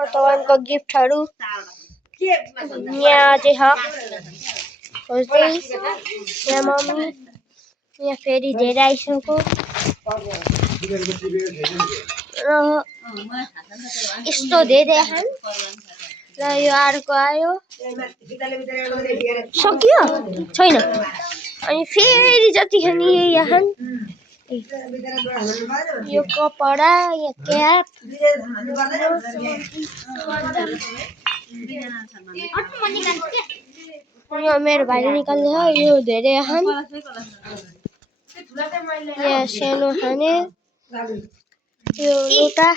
वर्तमानको गिफ्टहरु यहाँ चाहिँ छ खोज्दै यहाँ मम्मी यहाँ फेरि धेरै आइसक्यो र यस्तो धेरै खान र यो अर्को आयो सकियो छैन अनि फेरि जतिखेर यहाँ यो कपडा यो क्याप यो मेरो भाइले निकाल्दै छ यो धेरै खान यहाँ सानो खाने यो लोटा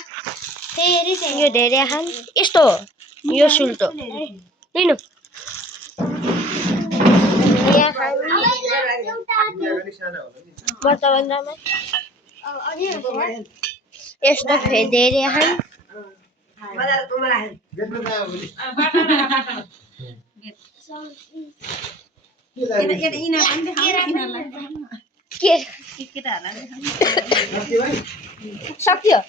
यो धेरै खान यस्तो हो यो सुल्टो लिनु वर्तमानमा यस्तो धेरै खान सक्यो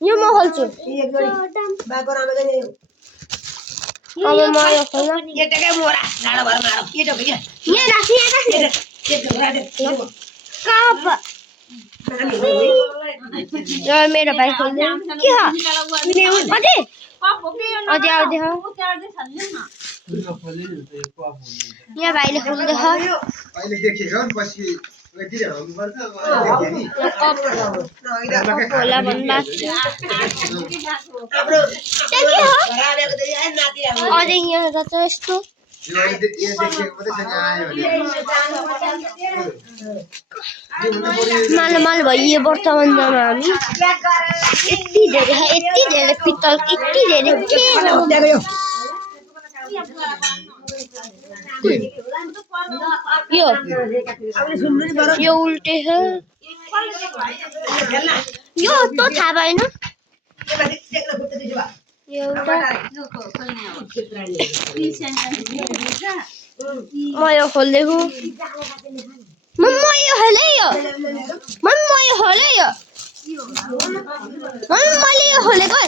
यो म खोल्छु अब म यो खोल्न मेरो भाइ खोल्दै के अझै आउँदै यहाँ भाइले खोल्दै होला भन्दा अझै यहाँ रहेछ यस्तो माल भइयो वर्तमानमा हामी यति धेरै पित्तल यति धेरै यो उल्टे छ यो त थाहा भएन म यो खोल्दैछु म यो खोलेको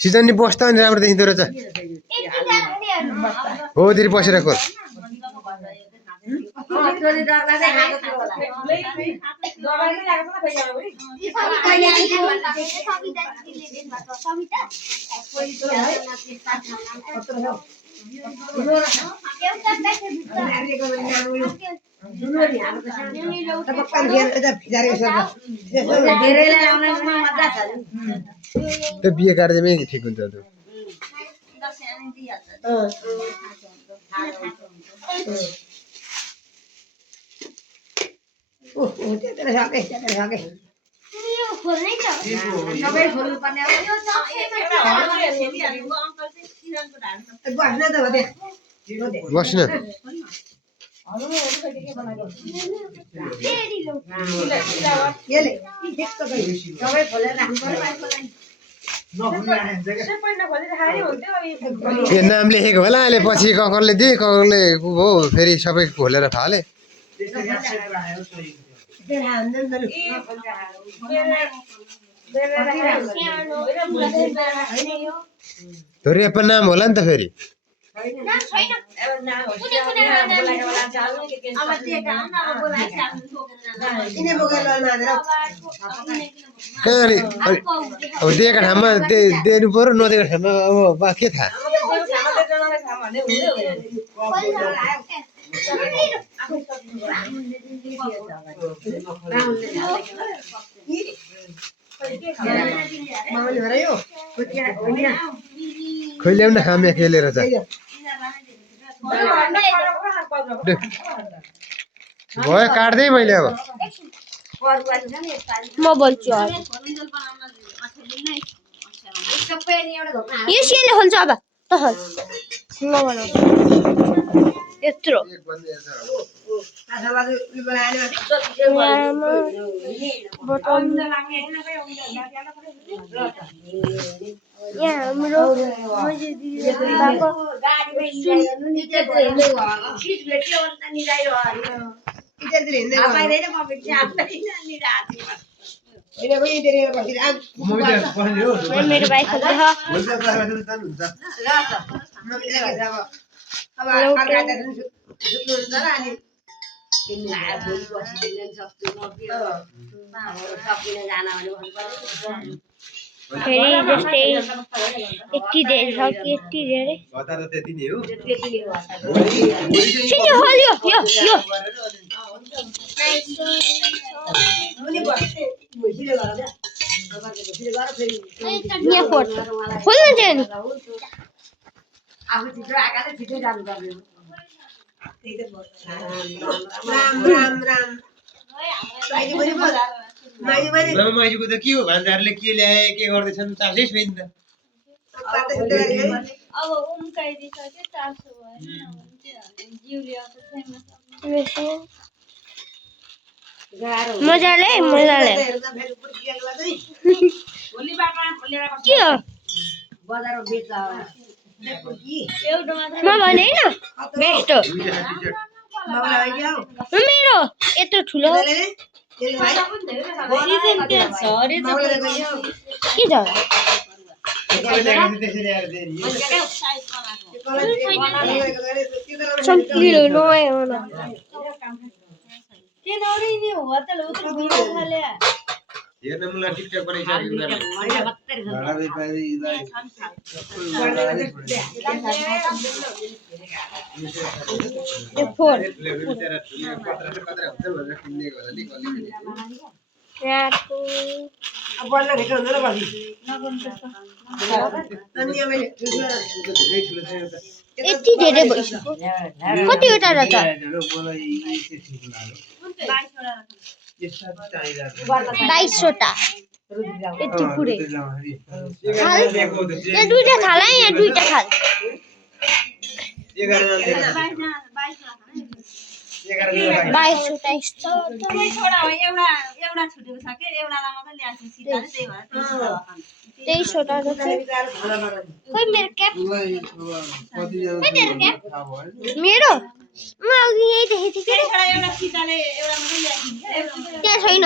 सिजन बस्दा अनि राम्रो देखिँदो रहेछ हो धेरै बसेर खोल त्यो बिहे कार्यमै ठिक हुन्छ त्यो बस्न यो नाम लेखेको होला अहिले पछि ककरले दिए ककरले हो फेरि सबै खोलेर फाले रेप नाम होला नि त फेरि अब दिएका ठाउँमा दिनु पर्यो नदिएको ठाउँमा अब के थाहा खोइ ल्याउन खामे खेलेर चाहिँ भयो काट्दै मैले अब म बोल्छु यो सिले खोल्छ अब त खोल म बनाउँछु यत्रो बोतल यहाँ हाम्रो मेरो भाइ फेरि जस्तै यति धेरै छ कि यति धेरै माइजूको त के हो भान्जाहरूले के ल्याए के गर्दैछन् चासै छैन त अब उम्काइदिसक्यो चासो भएन जिउले मजाले के हो म भने होइन बेस्ट हो मेरो यत्रो ठुलो के छ सम्पूर्ण नयाँ हो न के नौरिने हो त ल उत्र भिडियो खाले हेर्न मलाई टिकटक बनाइसक्यो यति धेरै भइसक्यो कतिवटा रहेछ 22वटा यति पुरै यहाँ दुईटा थाल है यहाँ दुईटा थाल 22वटा सबै छोडा हो एउटा छुटेको छ के एउटालाई मात्र ल्याएको सिधाले त्यही भएर 23वटा रहेछ खोइ मेरो क्याप मेरो म अघि यही देखेको थिएँ त्यही छोडा एउटा सिधाले एउटा मात्र ल्याएको त्यहाँ छैन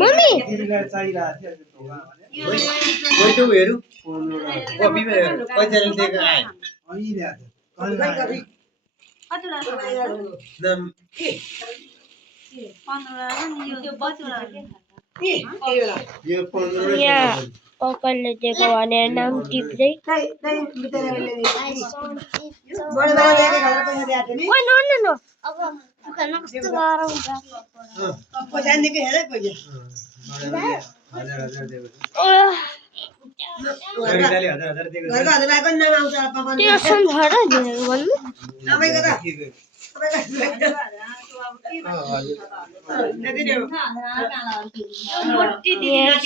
मम्मी कोही त हेरु कपीमा हेरु पैसाले दिएको आए नाम के 15 नि यो बचोला यो 15 यहाँ पकलले दिएको भनेर नाम टिप्दै अब दुकानमा कस्तो गरम हुन्छ त्यो सम्झाएर भन्नु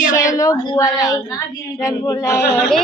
सानो बुवालाई बोलायो अरे